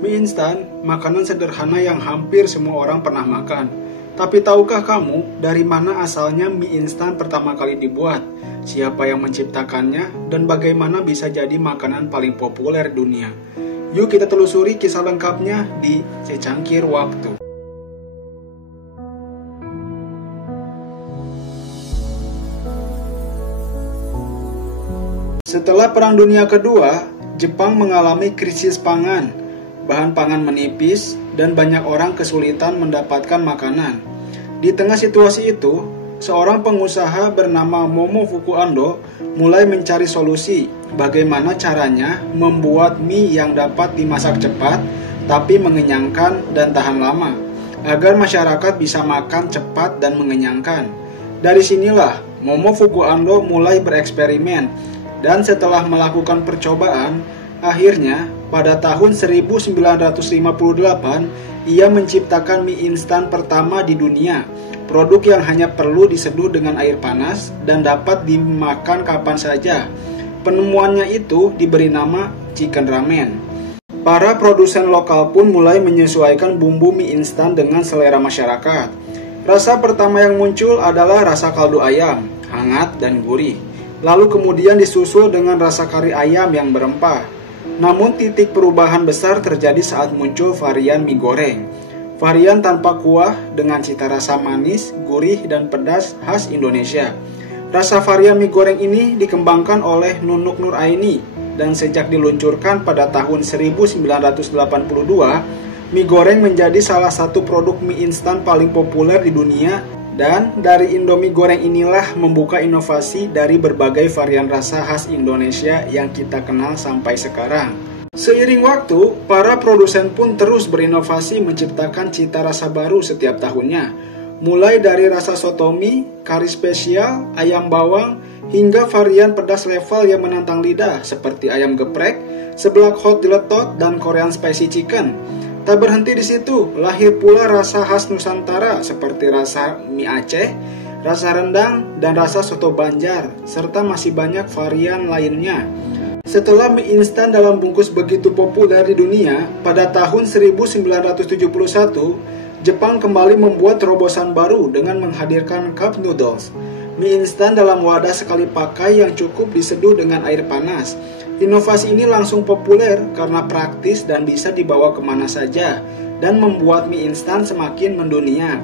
Mie instan, makanan sederhana yang hampir semua orang pernah makan. Tapi tahukah kamu dari mana asalnya mie instan pertama kali dibuat? Siapa yang menciptakannya? Dan bagaimana bisa jadi makanan paling populer dunia? Yuk kita telusuri kisah lengkapnya di Secangkir Waktu. Setelah Perang Dunia Kedua, Jepang mengalami krisis pangan. Bahan pangan menipis dan banyak orang kesulitan mendapatkan makanan. Di tengah situasi itu, seorang pengusaha bernama Momofuku Ando mulai mencari solusi bagaimana caranya membuat mie yang dapat dimasak cepat tapi mengenyangkan dan tahan lama agar masyarakat bisa makan cepat dan mengenyangkan. Dari sinilah Momofuku Ando mulai bereksperimen dan setelah melakukan percobaan, akhirnya pada tahun 1958, ia menciptakan mie instan pertama di dunia. Produk yang hanya perlu diseduh dengan air panas dan dapat dimakan kapan saja. Penemuannya itu diberi nama chicken ramen. Para produsen lokal pun mulai menyesuaikan bumbu mie instan dengan selera masyarakat. Rasa pertama yang muncul adalah rasa kaldu ayam, hangat dan gurih. Lalu kemudian disusul dengan rasa kari ayam yang berempah. Namun titik perubahan besar terjadi saat muncul varian mie goreng. Varian tanpa kuah dengan cita rasa manis, gurih, dan pedas khas Indonesia. Rasa varian mie goreng ini dikembangkan oleh Nunuk Nuraini dan sejak diluncurkan pada tahun 1982, mie goreng menjadi salah satu produk mie instan paling populer di dunia. Dan dari Indomie goreng inilah membuka inovasi dari berbagai varian rasa khas Indonesia yang kita kenal sampai sekarang. Seiring waktu, para produsen pun terus berinovasi menciptakan cita rasa baru setiap tahunnya. Mulai dari rasa soto mie, kari spesial, ayam bawang, hingga varian pedas level yang menantang lidah seperti ayam geprek, seblak hot diletot, dan Korean spicy chicken. Tak berhenti di situ, lahir pula rasa khas Nusantara seperti rasa mie Aceh, rasa rendang, dan rasa soto Banjar, serta masih banyak varian lainnya. Setelah mie instan dalam bungkus begitu populer di dunia, pada tahun 1971, Jepang kembali membuat terobosan baru dengan menghadirkan cup noodles. Mie instan dalam wadah sekali pakai yang cukup diseduh dengan air panas. Inovasi ini langsung populer karena praktis dan bisa dibawa kemana saja dan membuat mie instan semakin mendunia,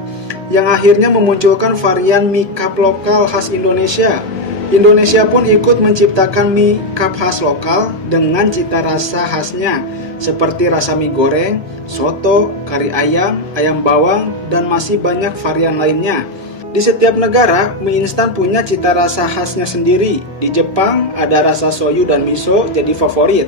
yang akhirnya memunculkan varian mie cup lokal khas Indonesia. Indonesia pun ikut menciptakan mie cup khas lokal dengan cita rasa khasnya seperti rasa mie goreng, soto, kari ayam, ayam bawang, dan masih banyak varian lainnya. Di setiap negara, mie instan punya cita rasa khasnya sendiri. Di Jepang, ada rasa soyu dan miso jadi favorit.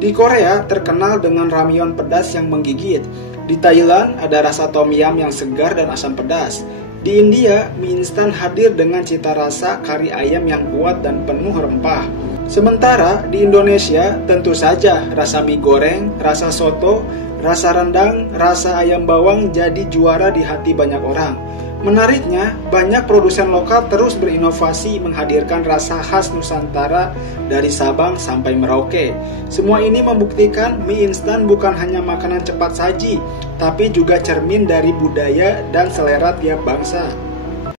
Di Korea, terkenal dengan ramyeon pedas yang menggigit. Di Thailand, ada rasa tom yum yang segar dan asam pedas. Di India, mie instan hadir dengan cita rasa kari ayam yang kuat dan penuh rempah. Sementara di Indonesia, tentu saja rasa mie goreng, rasa soto, rasa rendang, rasa ayam bawang jadi juara di hati banyak orang. Menariknya, banyak produsen lokal terus berinovasi menghadirkan rasa khas Nusantara dari Sabang sampai Merauke. Semua ini membuktikan mie instan bukan hanya makanan cepat saji, tapi juga cermin dari budaya dan selera tiap bangsa.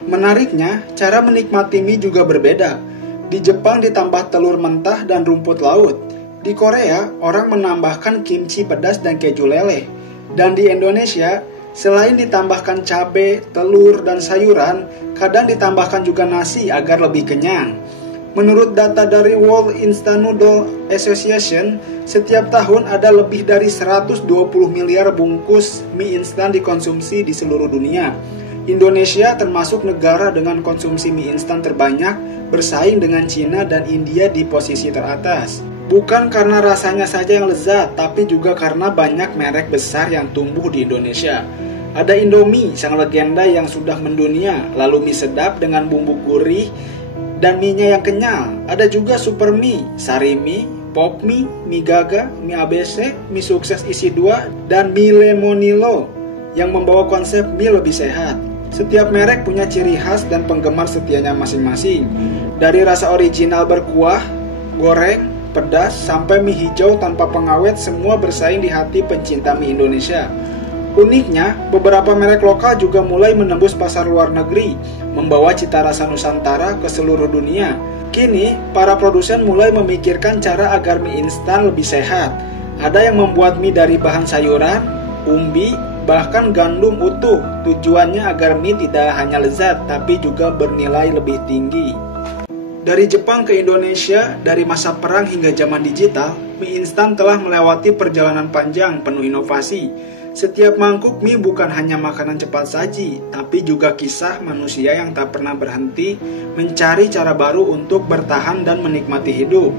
Menariknya, cara menikmati mie juga berbeda. Di Jepang ditambah telur mentah dan rumput laut. Di Korea, orang menambahkan kimchi pedas dan keju leleh. Dan di Indonesia, selain ditambahkan cabai, telur, dan sayuran, kadang ditambahkan juga nasi agar lebih kenyang. Menurut data dari World Instant Noodle Association, setiap tahun ada lebih dari 120 miliar bungkus mie instan dikonsumsi di seluruh dunia. Indonesia termasuk negara dengan konsumsi mie instan terbanyak, bersaing dengan Cina dan India di posisi teratas. Bukan karena rasanya saja yang lezat, tapi juga karena banyak merek besar yang tumbuh di Indonesia. Ada Indomie, sang legenda yang sudah mendunia, lalu mie sedap dengan bumbu gurih dan mie-nya yang kenyal. Ada juga Super Mie, Sari Mie, Pop Mie, Mie Gaga, Mie ABC, Mie Sukses Isi 2, dan Mie Lemonilo yang membawa konsep mie lebih sehat. Setiap merek punya ciri khas dan penggemar setianya masing-masing. Dari rasa original berkuah, goreng, pedas, sampai mie hijau tanpa pengawet semua bersaing di hati pencinta mie Indonesia. Uniknya, beberapa merek lokal juga mulai menembus pasar luar negeri, membawa cita rasa Nusantara ke seluruh dunia. Kini, para produsen mulai memikirkan cara agar mie instan lebih sehat. Ada yang membuat mie dari bahan sayuran, umbi, bahkan gandum utuh. Tujuannya agar mie tidak hanya lezat, tapi juga bernilai lebih tinggi. Dari Jepang ke Indonesia, dari masa perang hingga zaman digital, mie instan telah melewati perjalanan panjang penuh inovasi. Setiap mangkuk mie bukan hanya makanan cepat saji, tapi juga kisah manusia yang tak pernah berhenti mencari cara baru untuk bertahan dan menikmati hidup.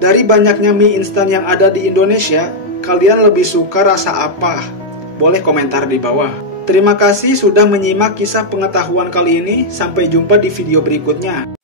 Dari banyaknya mie instan yang ada di Indonesia, kalian lebih suka rasa apa? Boleh komentar di bawah. Terima kasih sudah menyimak kisah pengetahuan kali ini. Sampai jumpa di video berikutnya.